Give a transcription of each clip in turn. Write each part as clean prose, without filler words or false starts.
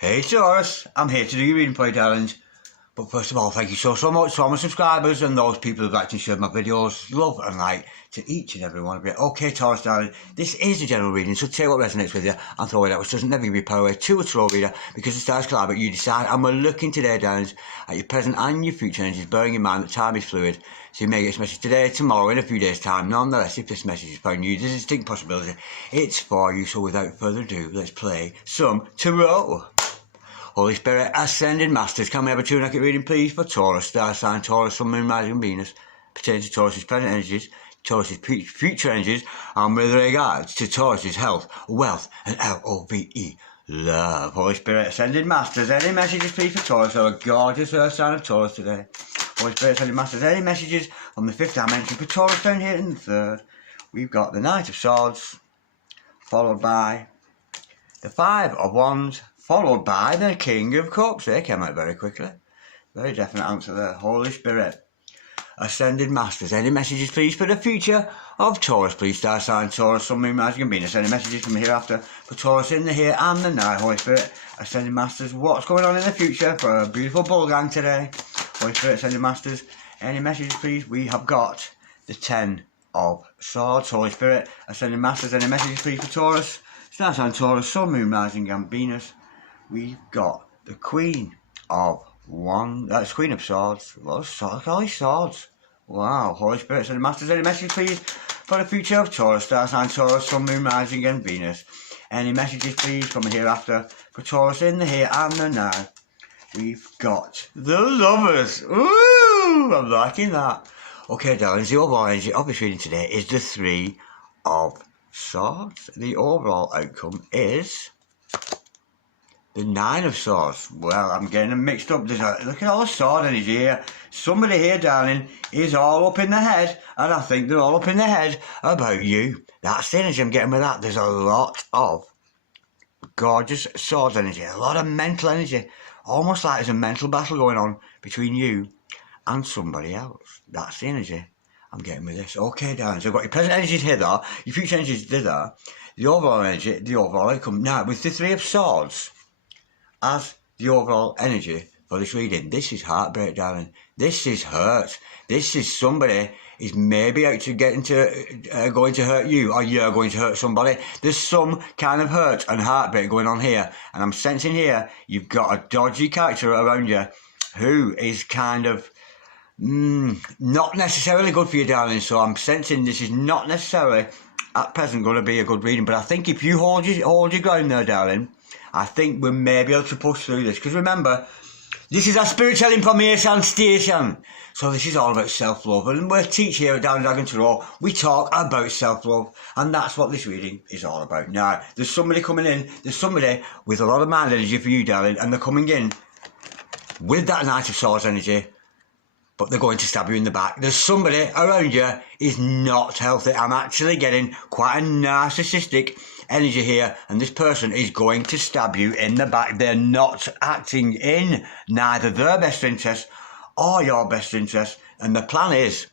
Hey Taurus, I'm here to do your reading for you, darlings. But first of all, thank you so much to all my subscribers and those people who've actually shared my videos. Love and like to each and every one of you. Okay, Taurus, darling, this is a general reading, so take what resonates with you and throw it out, which doesn't never give you power away to a tarot reader because the stars collide, but you decide. And we're looking today, darlings, at your present and your future energies, bearing in mind that time is fluid. So you may get this message today, tomorrow, in a few days' time. Nonetheless, if this message is found you, there's a distinct possibility it's for you. So without further ado, let's play some tarot. Holy Spirit, Ascended Masters, can we have a two-naked reading, please, for Taurus, star sign Taurus, Sun, Moon, Rising, and Venus, pertaining to Taurus's present energies, Taurus's future energies, and with regards to Taurus's health, wealth, and L-O-V-E, love. Holy Spirit, Ascended Masters, any messages, please, for Taurus, our gorgeous earth sign of Taurus today. Holy Spirit, Ascended Masters, any messages from the fifth dimension for Taurus down here in the third. We've got the Knight of Swords, followed by the Five of Wands, followed by the King of Cups. They came out very quickly. Very definite answer there. Holy Spirit, Ascended Masters, any messages, please, for the future of Taurus, please, star sign Taurus, Sun, Moon, Rising, and Venus. Any messages from hereafter for Taurus in the here and the now. Holy Spirit, Ascended Masters, what's going on in the future for a beautiful bull gang today? Holy Spirit, Ascended Masters, any messages, please? We have got the Ten of Swords. Holy Spirit, Ascended Masters, any messages, please, for Taurus, star sign Taurus, Sun, Moon, Rising, and Venus. We've got the Queen of Wands. That's Queen of Swords. Look at all these swords. Wow. Holy Spirit, and Masters, any message, please, for the future of Taurus, star sign Taurus, Sun, Moon, Rising, and Venus. Any messages, please, from hereafter for Taurus in the here and the now. We've got the Lovers. Ooh, I'm liking that. Okay, darlings, the overall energy of this reading today is the Three of Swords. The overall outcome is the Nine of Swords. Well, I'm getting them mixed up. Look at all the sword energy here. Somebody here, darling, is all up in the head, and I think they're all up in the head about you. That's the energy I'm getting with that. There's a lot of gorgeous swords energy, a lot of mental energy, almost like there's a mental battle going on between you and somebody else. That's the energy I'm getting with this. Okay, darling, so I've got your present energies here, though, your future energies there, the overall energy, the overall outcome. Now, with the Three of Swords as the overall energy for this reading, this is heartbreak, darling. This is hurt. This is somebody is maybe out to get into going to hurt you, or you're going to hurt somebody. There's some kind of hurt and heartbreak going on here, and I'm sensing here you've got a dodgy character around you who is kind of not necessarily good for you, darling. So I'm sensing this is not necessarily at present going to be a good reading, but I think if you hold your ground there, darling, I think we may be able to push through this. Because remember, this is our spiritual information station. So this is all about self-love. And we teach here at Down Dragon Tarot, we talk about self-love. And that's what this reading is all about. Now, there's somebody coming in. There's somebody with a lot of mind energy for you, darling. And they're coming in with that Knight of Swords energy, but they're going to stab you in the back. There's somebody around you is not healthy. I'm actually getting quite a narcissistic energy here, and this person is going to stab you in the back. They're not acting in neither their best interest or your best interest, and the plan is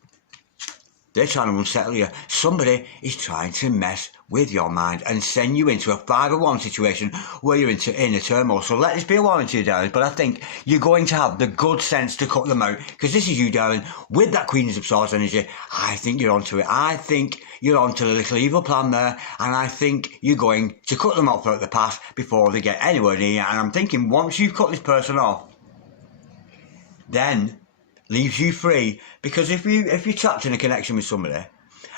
they're trying to unsettle you. Somebody is trying to mess with your mind and send you into a 5-1 situation where you're in a turmoil. So let this be a warning to you, darling, but I think you're going to have the good sense to cut them out, because this is you, darling, with that Queen of Swords energy. I think you're onto it. I think you're onto the little evil plan there, and I think you're going to cut them off at the pass before they get anywhere near you. And I'm thinking once you've cut this person off, then leaves you free, because if you're trapped in a connection with somebody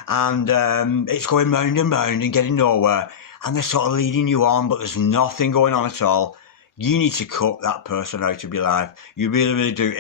and it's going round and round and getting nowhere, and they're sort of leading you on but there's nothing going on at all, you need to cut that person out of your life. You really do.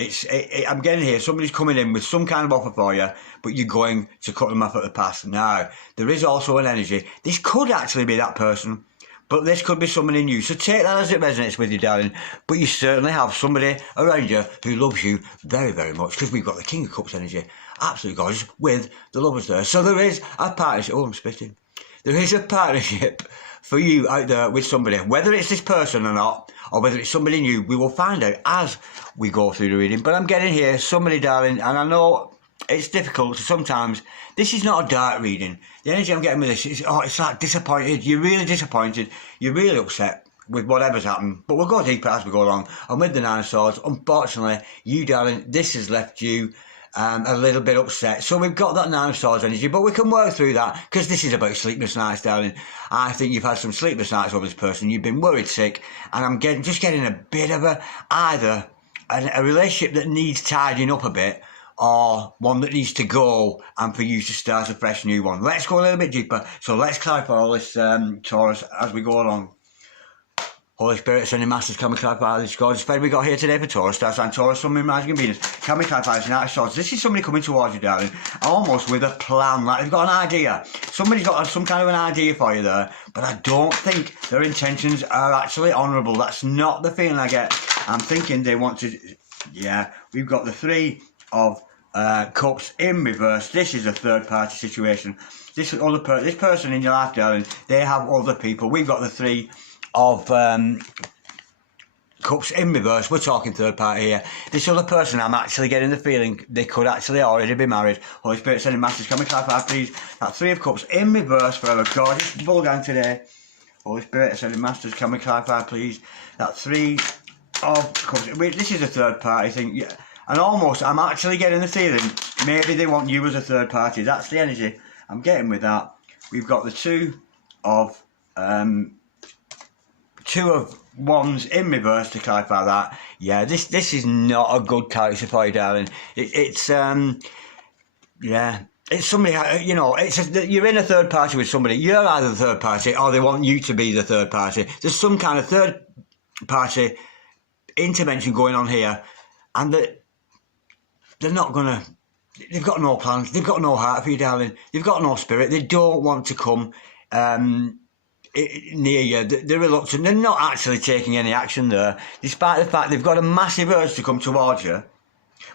I'm getting here, somebody's coming in with some kind of offer for you, but you're going to cut them off at the pass. Now, there is also an energy, this could actually be that person, but this could be somebody new. So take that as it resonates with you, darling. But you certainly have somebody around you who loves you very, very much, because we've got the King of Cups energy, absolutely gorgeous, with the Lovers there. So there is a partnership. Oh, I'm spitting. There is a partnership for you out there with somebody. Whether it's this person or not, or whether it's somebody new, we will find out as we go through the reading. But I'm getting here somebody, darling, and I know it's difficult sometimes. This is not a dark reading. The energy I'm getting with this is, it's like disappointed. You're really disappointed. You're really upset. with whatever's happened, but we'll go deeper as we go along. And with the Nine of Swords, unfortunately, you, darling, this has left you a little bit upset. So we've got that Nine of Swords energy, but we can work through that, because this is about sleepless nights, darling. I think you've had some sleepless nights over this person. You've been worried sick, and I'm getting a bit of either a relationship that needs tidying up a bit, or one that needs to go, and for you to start a fresh new one. Let's go a little bit deeper. So let's clarify all this, Taurus, as we go along. Holy Spirit, sending masters, can we clarify this gorgeous spread we got here today for Taurus, Star Sign Taurus, Sun, Moon, Rising and Venus? Can we clarify this Knight of Swords? This is somebody coming towards you, darling, almost with a plan, like they've got an idea. Somebody's got some kind of an idea for you there, but I don't think their intentions are actually honourable. That's not the feeling I get. I'm thinking they want to, yeah, we've got the Three of Cups in reverse. This is a third party situation. This person in your life, darling, they have other people. We've got the Three of Cups in reverse. We're talking third party here. This other person, I'm actually getting the feeling they could actually already be married. Holy Spirit, sending masters, can we clarify please? That Three of Cups in reverse for our gorgeous bull gang today. Holy Spirit, sending masters, can we clarify please? That Three of Cups. This is a third party thing. Yeah. And almost, I'm actually getting the feeling maybe they want you as a third party. That's the energy I'm getting with that. We've got the Two of Wands in reverse to clarify that. Yeah, this is not a good character for you, darling. It's yeah, it's somebody, you know, it's just that you're in a third party with somebody. You're either the third party or they want you to be the third party. There's some kind of third party intervention going on here, and they're not gonna. They've got no plans. They've got no heart for you, darling. They've got no spirit. They don't want to come near you. They're reluctant. They're not actually taking any action there, despite the fact they've got a massive urge to come towards you.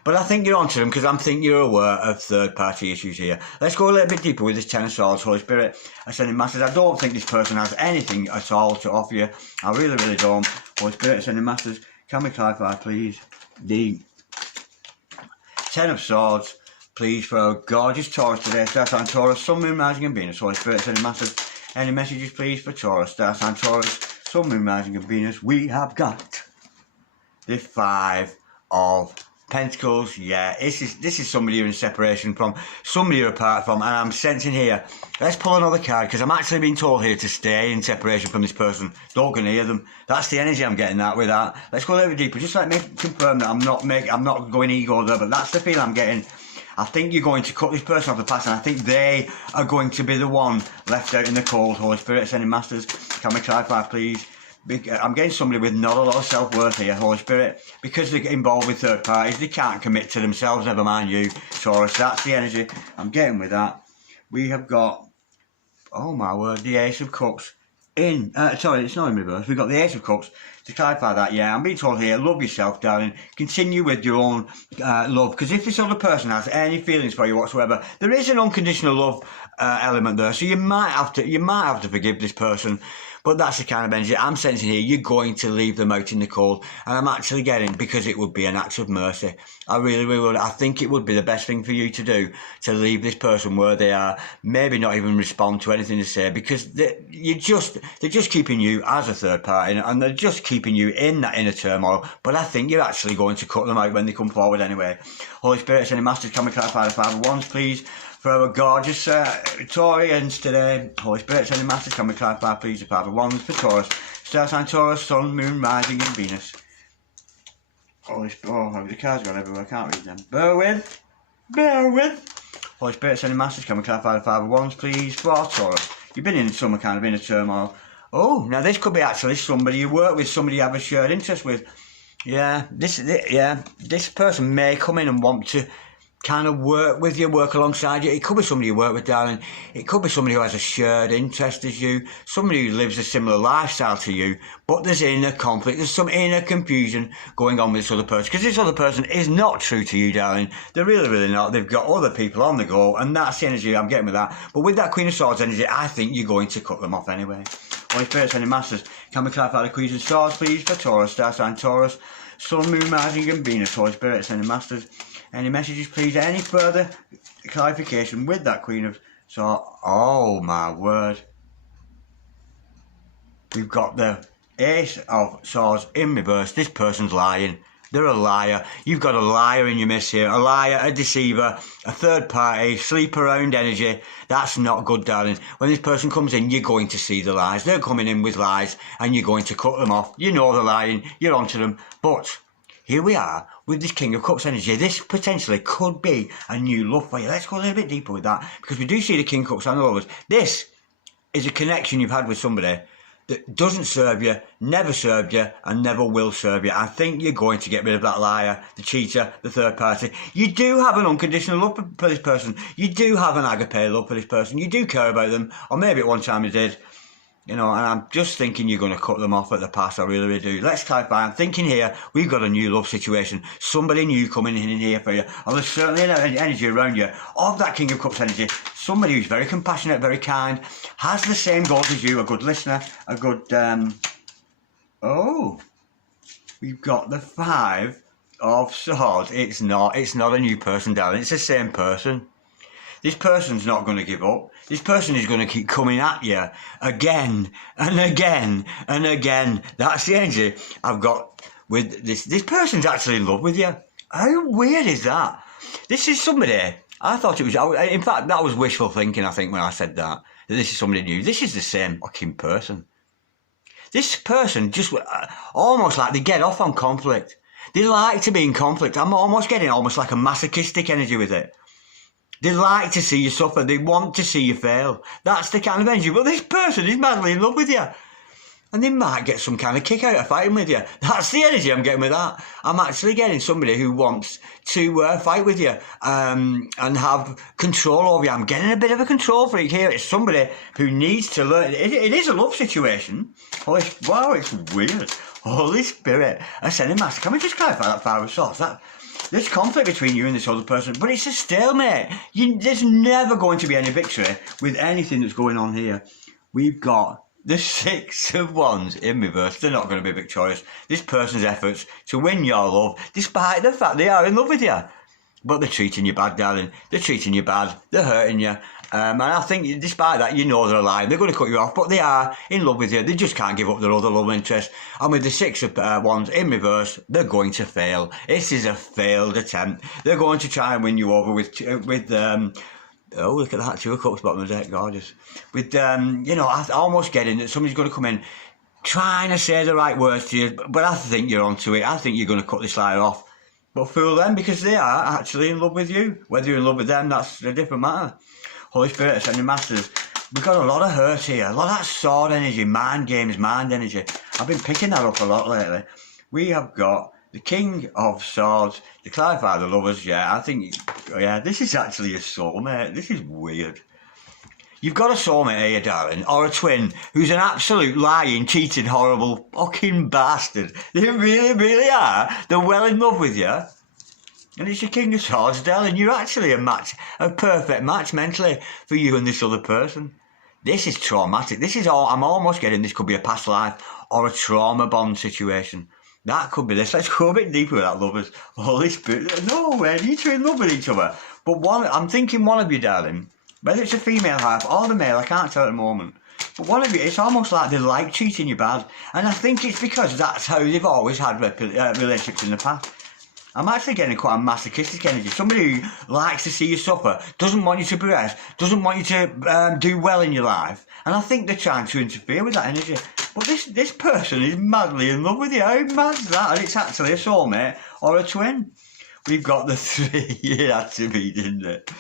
But I think you're onto them, because I think you're aware of third-party issues here. Let's go a little bit deeper with this Ten of Swords. Holy Spirit, ascending masters. I don't think this person has anything at all to offer you. I really, really don't. Holy Spirit, ascending masters, can we clarify, please, the Ten of Swords, please, for our gorgeous Taurus today. Star Sign Taurus, Sun, Moon, Rising and Venus. Holy Spirit, ascending masters, any messages, please, for Taurus, Star Sign Taurus, Sun, Moon, Rising and Venus? We have got the Five of Pentacles. Yeah, this is somebody you're in separation from, somebody you're apart from, and I'm sensing here. Let's pull another card, because I'm actually being told here to stay in separation from this person. Don't go near them. That's the energy I'm getting that with that. Let's go a little bit deeper. Just let me confirm that I'm not going ego there, but that's the feeling I'm getting. I think you're going to cut this person off the path, and I think they are going to be the one left out in the cold. Holy Spirit, sending masters, can we clarify, please? I'm getting somebody with not a lot of self-worth here, Holy Spirit, because they're involved with third parties. They can't commit to themselves, never mind you, Taurus. That's the energy I'm getting with that. We have got, oh my word, the Ace of Cups in, sorry, it's not in reverse. We've got the Ace of Cups. To clarify that, yeah, I'm being told here, love yourself, darling. Continue with your own love, because if this other person has any feelings for you whatsoever, there is an unconditional love element there. So you might have to forgive this person. But that's the kind of energy I'm sensing here. You're going to leave them out in the cold. And I'm actually getting, because it would be an act of mercy. I really, really would. I think it would be the best thing for you to do, to leave this person where they are. Maybe not even respond to anything they say, because they're just keeping you as a third party, and they're just keeping you in that inner turmoil. But I think you're actually going to cut them out when they come forward anyway. Holy Spirit, any masters, can we clarify the Five of Wands, please? For our gorgeous Taurians today. Holy Spirit, sending masters, can we clarify, please, the Five of Wands for Taurus? Star Sign Taurus, Sun, Moon, Rising and Venus. Holy Spirit, oh, the cards gone everywhere, I can't read them. Bear with. Holy Spirit, sending masters, can we clarify the Five of Wands, please, for Taurus? You've been in some kind of inner turmoil. Oh, now this could be actually somebody you work with, somebody you have a shared interest with. Yeah, this person may come in and want to kind of work with you, work alongside you. It could be somebody you work with, darling. It could be somebody who has a shared interest as you, somebody who lives a similar lifestyle to you, but there's inner conflict, there's some inner confusion going on with this other person, because this other person is not true to you, darling. They're really, really not. They've got other people on the go, and that's the energy I'm getting with that. But with that Queen of Swords energy, I think you're going to cut them off anyway. Holy Spirit, sending masters, can we clarify the Queen of Swords, please, for Taurus, Star Sign Taurus, Sun, Moon, Rising and Venus. Holy Spirit, sending masters, any messages, please? Any further clarification with that Queen of Swords? Oh my word. We've got the Ace of Swords in reverse. This person's lying. They're a liar. You've got a liar in your midst here. A liar, a deceiver, a third party, sleep around energy. That's not good, darling. When this person comes in, you're going to see the lies. They're coming in with lies and you're going to cut them off. You know they're lying. You're onto them. But here we are with this King of Cups energy. This potentially could be a new love for you. Let's go a little bit deeper with that because we do see the King of Cups and the Lovers. This is a connection you've had with somebody that doesn't serve you, never served you, and never will serve you. I think you're going to get rid of that liar, the cheater, the third party. You do have an unconditional love for this person. You do have an agape love for this person. You do care about them, or maybe at one time you did. You know, and I'm just thinking you're going to cut them off at the pass. I really, really do. Let's clarify. I'm thinking here, we've got a new love situation. Somebody new coming in here for you. And there's certainly an energy around you of that King of Cups energy. Somebody who's very compassionate, very kind, has the same goals as you, a good listener, a good... Oh, we've got the Five of Swords. It's not a new person, darling. It's the same person. This person's not going to give up. This person is going to keep coming at you again and again and again. That's the energy I've got with this. This person's actually in love with you. How weird is that? This is somebody, I thought it was, in fact, that was wishful thinking, I think, when I said that this is somebody new. This is the same fucking person. This person just, almost like they get off on conflict. They like to be in conflict. I'm almost getting almost like a masochistic energy with it. They like to see you suffer. They want to see you fail. That's the kind of energy. But this person is madly in love with you. And they might get some kind of kick out of fighting with you. That's the energy I'm getting with that. I'm actually getting somebody who wants to fight with you and have control over you. I'm getting a bit of a control freak here. It's somebody who needs to learn. It is a love situation. Wow, it's weird. Holy Spirit. Ascending Master. Can we just clarify that Five of Swords? There's conflict between you and this other person, but it's a stalemate. There's never going to be any victory with anything that's going on here. We've got the Six of Wands in reverse. They're not going to be victorious. This person's efforts to win your love, despite the fact they are in love with you. But they're treating you bad, darling. They're treating you bad. They're hurting you. And I think despite that, you know they're alive. They're going to cut you off, but they are in love with you. They just can't give up their other love interest. And with the Six of Wands in reverse, they're going to fail. This is a failed attempt. They're going to try and win you over with oh, look at that, Two of Cups bottom of the deck, gorgeous. With, you know, I'm almost getting that somebody's going to come in trying to say the right words to you, but I think you're onto it. I think you're going to cut this liar off. But fool them, because they are actually in love with you. Whether you're in love with them, that's a different matter. Holy Spirit, Ascending Masters. We've got a lot of hurt here. A lot of that sword energy, mind games, mind energy. I've been picking that up a lot lately. We have got the King of Swords. To clarify the Lovers, yeah, I think, yeah, this is actually a soulmate. This is weird. You've got a soulmate here, darling, or a twin, who's an absolute lying, cheating, horrible fucking bastard. They really, really are. They're well in love with you. And it's your King of Swords, darling. You're actually a perfect match mentally for you and this other person. This is traumatic. This is all, I'm almost getting this could be a past life or a trauma bond situation. That could be this. Let's go a bit deeper with that, lovers. Holy Spirit. No way. You two in love with each other. But I'm thinking one of you, darling, whether it's a female half or the male, I can't tell at the moment. But one of you, it's almost like they like treating you bad. And I think it's because that's how they've always had relationships in the past. I'm actually getting quite a masochistic energy. Somebody who likes to see you suffer, doesn't want you to progress, doesn't want you to do well in your life. And I think they're trying to interfere with that energy. But this person is madly in love with you. How mad's that? And it's actually a soulmate or a twin. We've got the Three. It had to be, didn't it?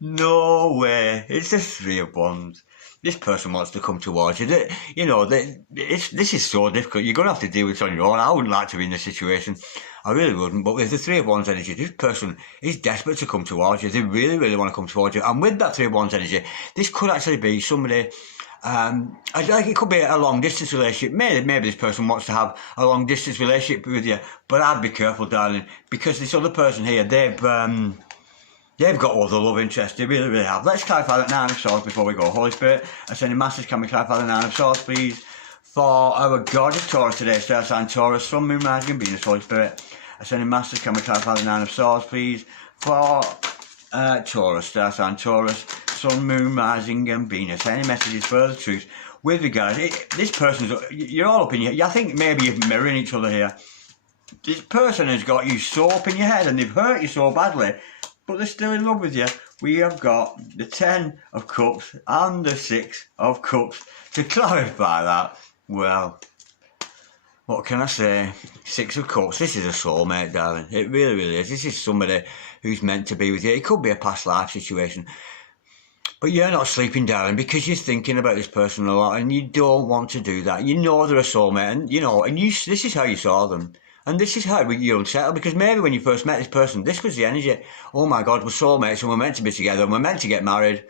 No way. It's the Three of Wands. This person wants to come towards you. You know, this is so difficult. You're going to have to deal with it on your own. I wouldn't like to be in this situation. I really wouldn't. But with the Three of Wands energy, this person is desperate to come towards you. They really, really want to come towards you. And with that Three of Wands energy, this could actually be somebody... like it could be a long distance relationship. Maybe this person wants to have a long distance relationship with you. But I'd be careful, darling, because this other person here, they've got other love interests. They really, really have. Let's clarify that Nine of Swords before we go. Holy Spirit, Ascending Masters, can we clarify the Nine of Swords, please? For our gorgeous Taurus today, star sign Taurus, Sun, Moon, Rising, Venus, Holy Spirit. Ascending Masters, can we clarify the Nine of Swords, please? For Taurus, star sign Taurus, Sun, Moon, Rising and Venus. Any messages, further truth? with regards, this person's, you're all up in your, I think maybe you're mirroring each other here. This person has got you so up in your head and they've hurt you so badly, but they're still in love with you. We have got the 10 of Cups and the 6 of Cups. To clarify that, well, what can I say? 6 of Cups, this is a soulmate, darling. It really, really is. This is somebody who's meant to be with you. It could be a past life situation. But you're not sleeping, darling, because you're thinking about this person a lot and you don't want to do that. You know they're a soulmate and, you know, and this is how you saw them. And this is how you're unsettled, because maybe when you first met this person, this was the energy. Oh my God, we're soulmates and we're meant to be together and we're meant to get married.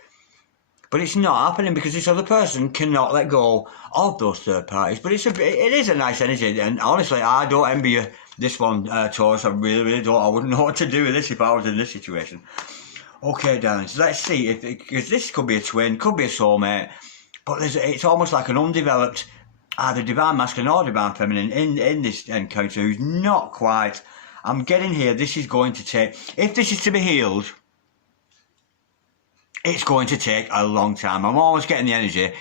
But it's not happening because this other person cannot let go of those third parties. But it is a nice energy. And honestly, I don't envy you this one, Taurus. I really, really don't. I wouldn't know what to do with this if I was in this situation. Okay, darlings, let's see, because this could be a twin, could be a soulmate, but it's almost like an undeveloped, either divine masculine or divine feminine in this encounter who's not quite. I'm getting here, this is going to take, if this is to be healed, it's going to take a long time. I'm always getting the energy.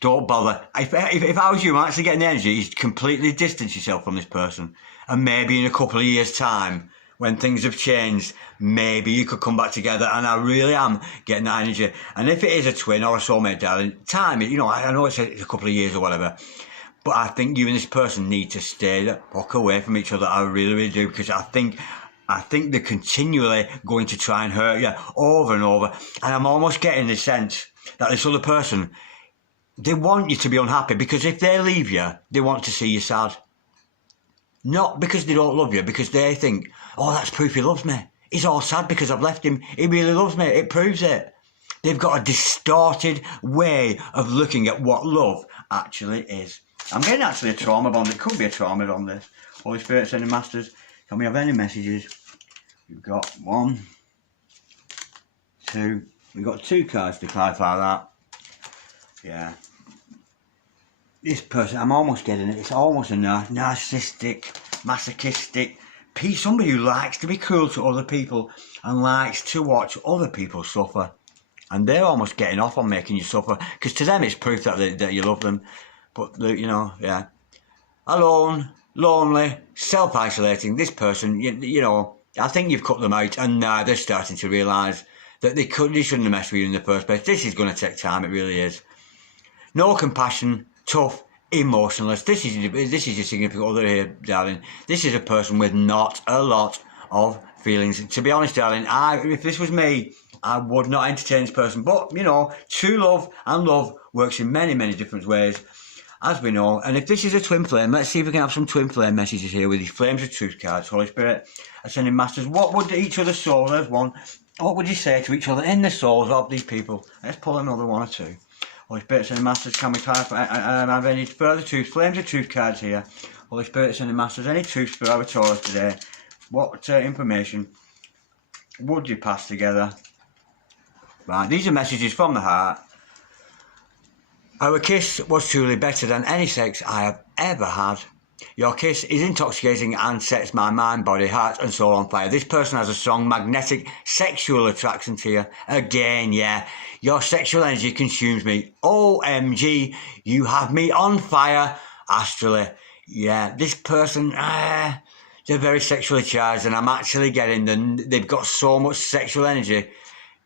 Don't bother. If I was you, I'm actually getting the energy, is completely distance yourself from this person, and maybe in a couple of years' time, when things have changed, maybe you could come back together, and I really am getting that energy. And if it is a twin or a soulmate, darling, time, you know, I know it's a couple of years or whatever, but I think you and this person need to stay the fuck away from each other. I really, really do, because I think they're continually going to try and hurt you over and over. And I'm almost getting the sense that this other person, they want you to be unhappy, because if they leave you, they want to see you sad. Not because they don't love you, because they think, oh, that's proof he loves me. He's all sad because I've left him. He really loves me. It proves it. They've got a distorted way of looking at what love actually is. I'm getting actually a trauma bond. It could be a trauma on this. Holy Spirit, sending masters. Can we have any messages? We've got 1, 2. We've got 2 cards to clarify that. Yeah. This person, I'm almost getting it. It's almost a narcissistic, masochistic piece. Somebody who likes to be cruel to other people and likes to watch other people suffer. And they're almost getting off on making you suffer, because to them it's proof that you love them. But, you know, yeah. Alone, lonely, self-isolating. This person, you know, I think you've cut them out, and now they're starting to realise that they shouldn't have messed with you in the first place. This is going to take time, it really is. No compassion, tough, emotionless. This is your significant other here, darling. This is a person with not a lot of feelings. To be honest, darling, if this was me, I would not entertain this person. But, you know, true love and love works in many, many different ways, as we know. And if this is a twin flame, let's see if we can have some twin flame messages here with these Flames of Truth cards. Holy Spirit, Ascending Masters, what would each other's soul, there's one, what would you say to each other in the souls of these people? Let's pull another 1 or 2. Holy Spirit, Ascending Masters, can we have any further truth? Flames of Truth cards here. Holy Spirit, Ascending Masters, any truths for our Taurus today? What information would you pass together? Right, these are messages from the heart. Our kiss was truly better than any sex I have ever had. Your kiss is intoxicating and sets my mind, body, heart and soul on fire. This person has a strong magnetic sexual attraction to you. Again, yeah. Your sexual energy consumes me. OMG, you have me on fire astrally. Yeah, this person, they're very sexually charged, and I'm actually getting them. They've got so much sexual energy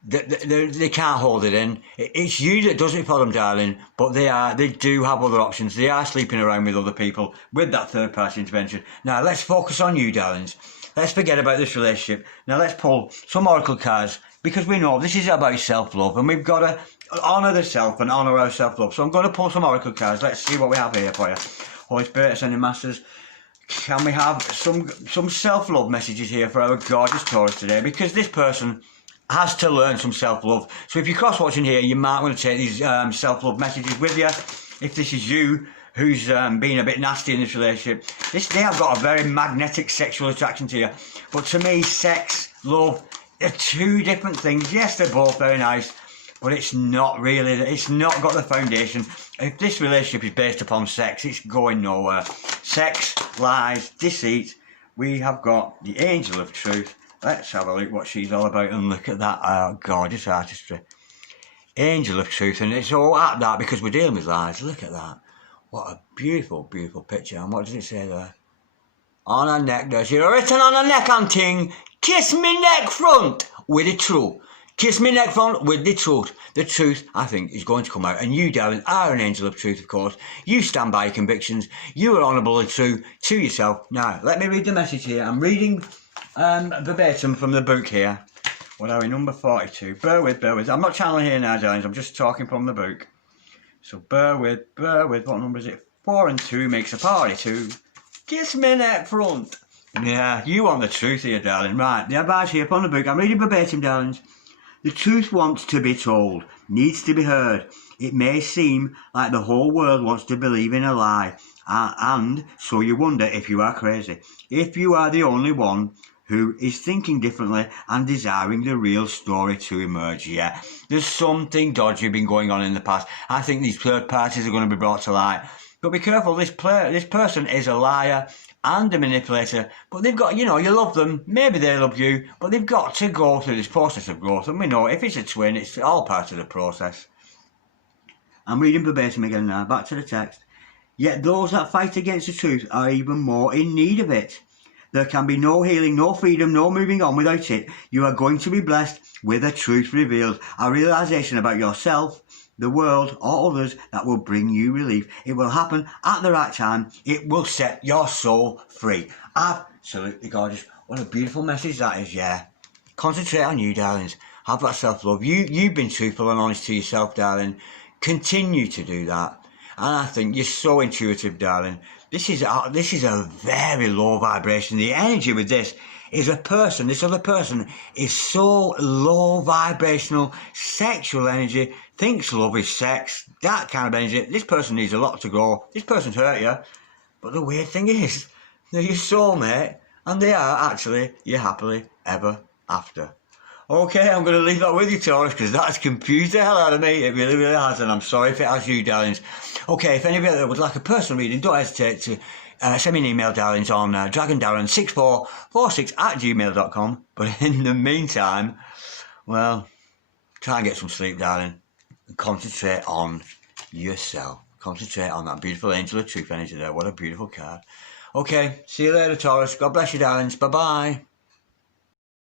they can't hold it in. It's you that does it for them, darling, but they do have other options. They are sleeping around with other people with that third party intervention. Now let's focus on you, darlings. Let's forget about this relationship. Now let's pull some oracle cards, because we know this is about self-love, and we've got to honour the self and honour our self-love. So I'm going to pull some oracle cards. Let's see what we have here for you. Holy Spirit, Ascending Masters, can we have some self-love messages here for our gorgeous Taurus today? Because this person has to learn some self-love. So if you're cross-watching here, you might want to take these self-love messages with you. If this is you who's been a bit nasty in this relationship, they have got a very magnetic sexual attraction to you. But to me, sex, love, they're 2 different things. Yes, they're both very nice, but it's not really, it's not got the foundation. If this relationship is based upon sex, it's going nowhere. Sex, lies, deceit. We have got the Angel of Truth. Let's have a look what she's all about and look at that gorgeous artistry. Angel of truth, and it's all at that because we're dealing with lies. Look at that. What a beautiful, beautiful picture. And what does it say there? On her neck, there's written on her neck and ting, kiss me neck front with the truth. Kiss me neck front with the truth. The truth, I think, is going to come out. And you, darling, are an angel of truth, of course. You stand by your convictions. You are honourable and true to yourself. Now, let me read the message here. I'm reading verbatim from the book here. What are we, number 42? Bear with. I'm not channeling here now, darlings. I'm just talking from the book. So bear with. What number is it? 4 and 2 makes a party 2. Kiss me neck front. Yeah, you want the truth here, darling. Right, the advice here from the book. I'm reading verbatim, darlings. The truth wants to be told, needs to be heard. It may seem like the whole world wants to believe in a lie, and so you wonder if you are crazy. If you are the only one who is thinking differently and desiring the real story to emerge. Yeah, there's something dodgy been going on in the past. I think these third parties are going to be brought to light. But be careful, this person is a liar and a manipulator, but they've got, you love them, maybe they love you, but they've got to go through this process of growth, and we know if it's a twin, it's all part of the process. I'm reading verbatim again now, back to the text. Yet those that fight against the truth are even more in need of it. There can be no healing, no freedom, no moving on without it. You are going to be blessed with a truth revealed, a realization about yourself, the world, or others that will bring you relief. It will happen at the right time. It will set your soul free. Absolutely gorgeous. What a beautiful message that is, yeah. Concentrate on you, darlings. Have that self-love. You've been truthful and honest to yourself, darling. Continue to do that. And I think you're so intuitive, darling. This is a very low vibration. The energy with this is this other person is so low vibrational, sexual energy, thinks love is sex, that kind of energy. This person needs a lot to grow. This person's hurt you. But the weird thing is, they're your soulmate, and they are actually your happily ever after. Okay, I'm going to leave that with you, Taurus, because that's confused the hell out of me. It really, really has, and I'm sorry if it has you, darlings. Okay, if anybody would like a personal reading, don't hesitate to send me an email, darlings, on dragondarren6446@gmail.com. But in the meantime, well, try and get some sleep, darling, and concentrate on yourself. Concentrate on that beautiful angel of truth energy there. What a beautiful card. Okay, see you later, Taurus. God bless you, darlings. Bye-bye.